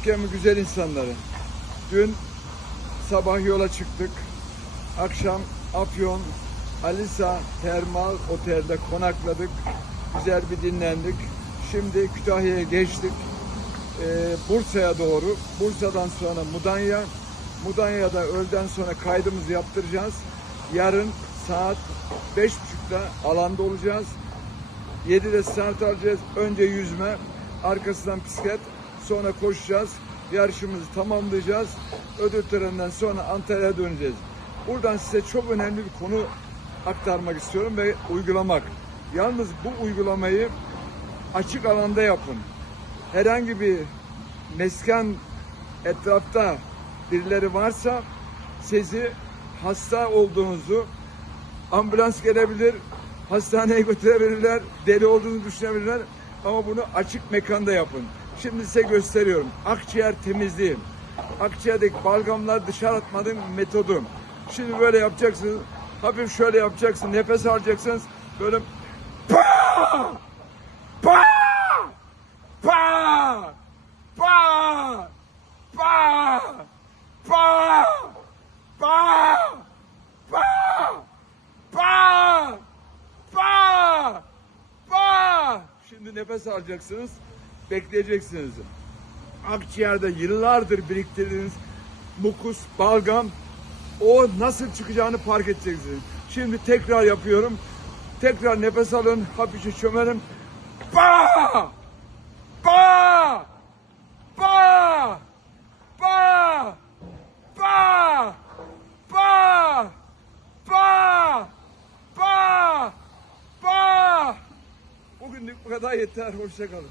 Türkiye'min güzel insanları. Dün sabah yola çıktık. Akşam Afyon Alisa Termal Otel'de konakladık. Güzel bir dinlendik. Şimdi Kütahya'ya geçtik. Ee, Bursa'ya doğru. Bursa'dan sonra Mudanya. Mudanya'da öğleden sonra kaydımızı yaptıracağız. Yarın saat 5.30'da alanda olacağız. 7'de start alacağız. Önce yüzme, arkasından bisiklet, sonra koşacağız. Yarışımızı tamamlayacağız. Ödül töreninden sonra Antalya'ya döneceğiz. Buradan size çok önemli bir konu aktarmak istiyorum ve uygulamak. Yalnız bu uygulamayı açık alanda yapın. Herhangi bir mesken etrafta birileri varsa sizi hasta olduğunuzu ambulans gelebilir, hastaneye götürebilirler, deli olduğunu düşünebilirler ama bunu açık mekanda yapın. Şimdi size gösteriyorum. Akciğer temizliği. Akciğerdeki balgamları dışarı atmanın metodu. Şimdi böyle yapacaksınız. Hafif şöyle yapacaksınız. Nefes alacaksınız. Böyle pa! Pa! Pa! Pa! Pa! Pa! Pa! Pa! Pa! Pa! Pa! Şimdi nefes alacaksınız. Bekleyeceksiniz. Akciğerde yıllardır biriktirdiğiniz mukus, balgam o nasıl çıkacağını fark edeceksiniz. Şimdi tekrar yapıyorum. Tekrar nefes alın. Hafifçe çömelin. Pa! Pa! Pa! Pa! Pa! Pa! Pa! Pa! Pa! Bugünlük bu kadar yeter. Hoşça kalın.